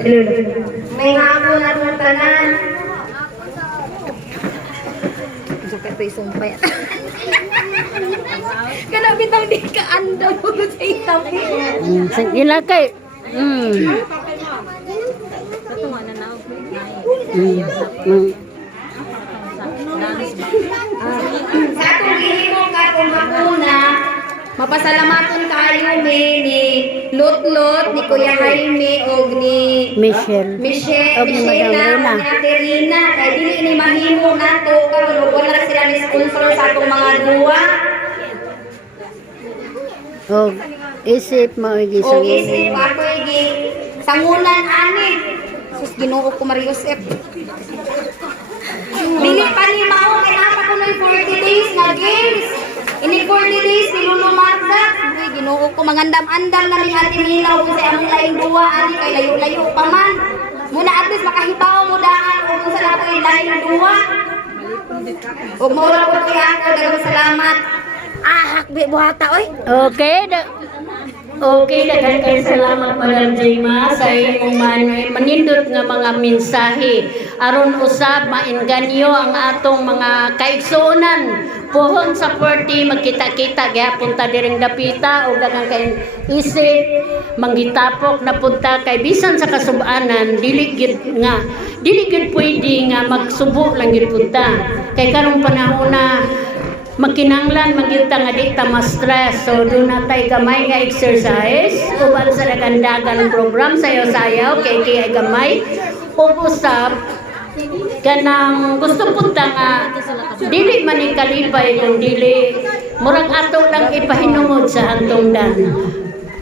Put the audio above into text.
May hapon na itong tanan. Sukat ito isumpay. Kana bitang di ka andam mo sa itabi. Sige kay. Sa atong gihimo karong hapuna, mapasalamaton tayo ni Lutlot, ni Kuya Jaime og ni Michelle. Michelle, Og ni Madam Rina. ni Ate Rina, kay dili ni mahimo nato karon wala na sila ni sponsor sa atong mga duwa. Og isip mo O igisang. isip ako igi sangunan ani. Sus Ginoo ko Mario Josep. Dili pa ni mao kay napa ko ng 40 days na games. Ini 40 days ni Lolo Magda. Uy, Ginoo ko mangandam-andam na ni Ate Milaw kung sa among laing duwa ani kay layo-layo pa man. Muna at least makahibaw mo daan kung sa nato laing duwa. Ug mao ra ko kay ako daghang salamat. Hakbi buhata oy. Okay. Okay, daghang salamat Madam Jayma sa imong manindot nga mga mensahe aron usab mainganyo ang atong mga kaigsuonan pohon sa 40 magkita-kita gyapon ta diring dapita og daghang kay isip manggitapok na punta kay bisan sa kasub-anan dili gid pwede nga magsubo lang gid punta kay karong panahon na makinanglan magyud ta nga di ta ma-stress so do natay gamay nga exercise uban sa dagandagan program sayaw-sayaw kay gamay ug usab kanang gusto punta nga dili man ni kalipay kung dili murag ato lang ipahinungod sa hantungdan